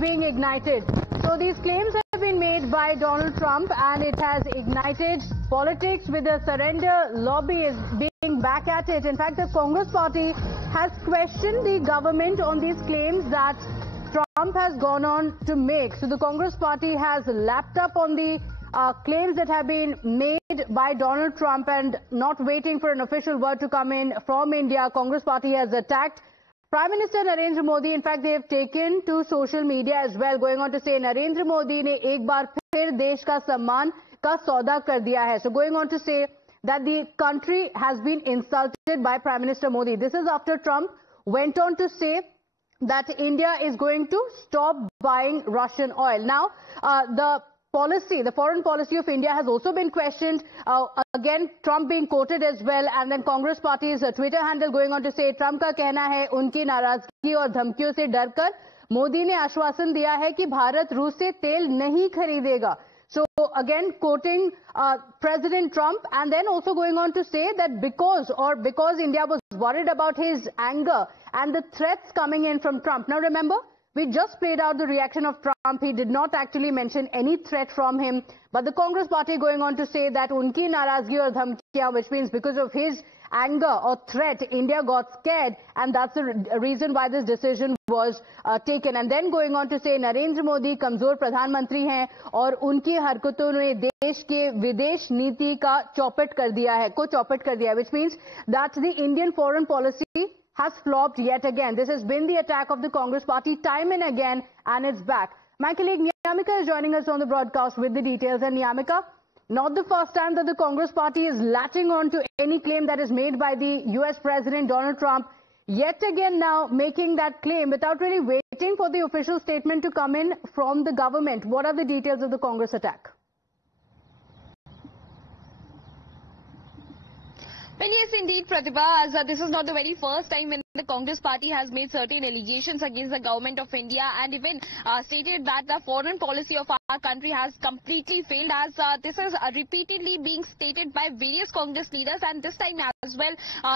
being ignited. So these claims have been made by Donald Trump, and it has ignited politics with the surrender lobby is being back at it. In fact, the Congress party has questioned the government on these claims that Trump has gone on to make. So the Congress party has lapped up on the claims that have been made by Donald Trump, and not waiting for an official word to come in from India, Congress party has attacked Prime Minister Narendra Modi. In fact, they have taken to social media as well, going on to say Narendra Modi ne ek baar phir desh ka samman ka sauda kar diya hai. So going on to say that the country has been insulted by Prime Minister Modi. This is after Trump went on to say that India is going to stop buying Russian oil. Now, the foreign policy of India has also been questioned. Again, Trump being quoted as well, and then Congress party's Twitter handle going on to say, Trump का कहना है उनकी नाराजगी और धमकियों से डरकर मोदी ने आश्वासन दिया है कि भारत रूस से तेल नहीं खरीदेगा. So again, quoting President Trump, and then also going on to say that because India was worried about his anger and the threats coming in from Trump. Now remember, we just played out the reaction of Trump. He did not actually mention any threat from him. But the Congress party going on to say that unki narazgi aur dhamkiyan, which means because of his anger or threat, India got scared, and that's the reason why this decision was taken. And then going on to say Narendra Modi कमजोर प्रधानमंत्री हैं और उनकी हरकतों ने देश के विदेश नीति का चौपट कर दिया है, which means that the Indian foreign policy has flopped yet again. This has been the attack of the Congress party time and again, and it's back. My colleague Niyamika is joining us on the broadcast with the details. And Niyamika, not the first time that the Congress party is latching on to any claim that is made by the US President Donald Trump. Yet again now making that claim without really waiting for the official statement to come in from the government. What are the details of the Congress attack? Well, yes, indeed, Pratibha, as this is not the very first time when the Congress party has made certain allegations against the government of India, and even stated that the foreign policy of our country has completely failed, as this is repeatedly being stated by various Congress leaders, and this time as well.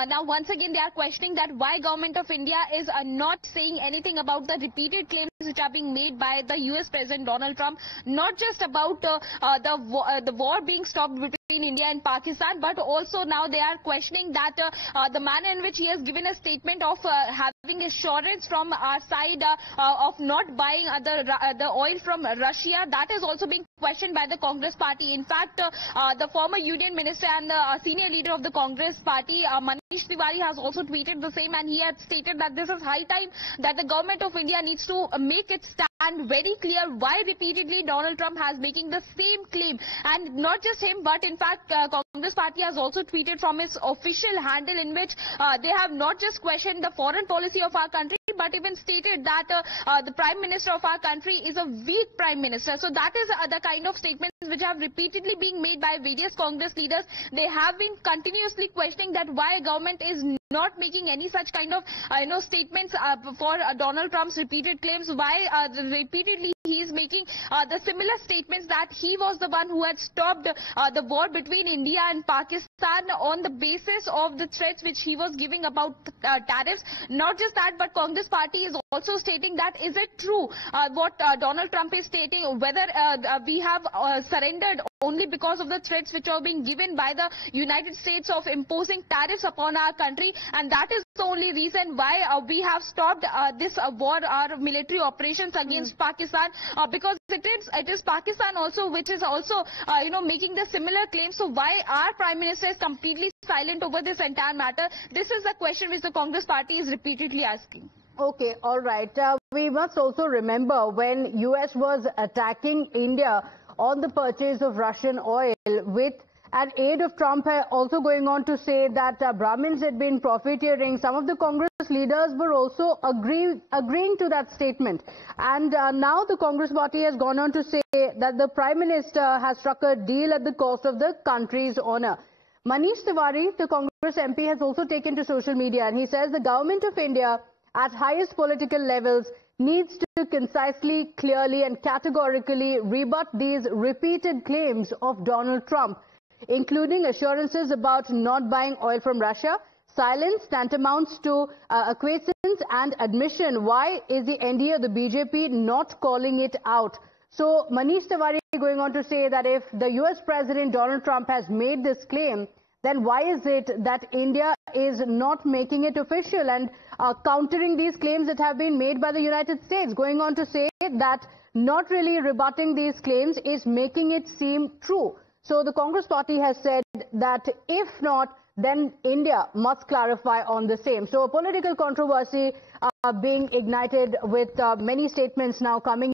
Now, once again, they are questioning that why government of India is not saying anything about the repeated claims which are being made by the US President Donald Trump, not just about the war being stopped between India and Pakistan, but also now they are questioning that the manner in which he has given a statement of having assurance from our side of not buying the oil from Russia, that is also being questioned by the Congress party. In fact, the former Union Minister and the senior leader of the Congress party, Manish Tiwari, has also tweeted the same, and he had stated that this is high time that the government of India needs to make its stand very clear why repeatedly Donald Trump has making the same claim. And not just him, but in fact Congress party has also tweeted from its official handle, in which they have not just questioned the foreign policy of our country, but even stated that the Prime Minister of our country is a weak Prime Minister. So that is the kind of statements which have repeatedly been made by various Congress leaders. They have been continuously questioning that why government is not making any such kind of statements for Donald Trump's repeated claims, why repeatedly he is making the similar statements that he was the one who had stopped the war between India and Pakistan on the basis of the threats which he was giving about tariffs. Not just that, but Congress party is also stating that is it true what Donald Trump is stating, whether we have surrendered only because of the threats which are being given by the United States of imposing tariffs upon our country, and that is the only reason why we have stopped this war, our military operations against Pakistan, because it is Pakistan also which is also making the similar claims. So why our Prime Minister is completely silent over this entire matter? This is the question which the Congress party is repeatedly asking. Okay, all right. We must also remember when US was attacking India on the purchase of Russian oil with an aid of Trump, also going on to say that Brahmins had been profiteering. Some of the Congress leaders were also agreeing to that statement. And now the Congress party has gone on to say that the Prime Minister has struck a deal at the cost of the country's honor. Manish Tiwari, the Congress MP, has also taken to social media, and he says the government of India at highest political levels needs to concisely, clearly and categorically rebut these repeated claims of Donald Trump, including assurances about not buying oil from Russia, silence tantamounts to acquiescence acceptance and admission. Why is the NDA or the BJP not calling it out? So Manish Tiwari going on to say that if the US President Donald Trump has made this claim, then why is it that India is not making it official and countering these claims that have been made by the United States? Going on to say that not really rebutting these claims is making it seem true. So the Congress party has said that if not, then India must clarify on the same. So a political controversy being ignited with many statements now coming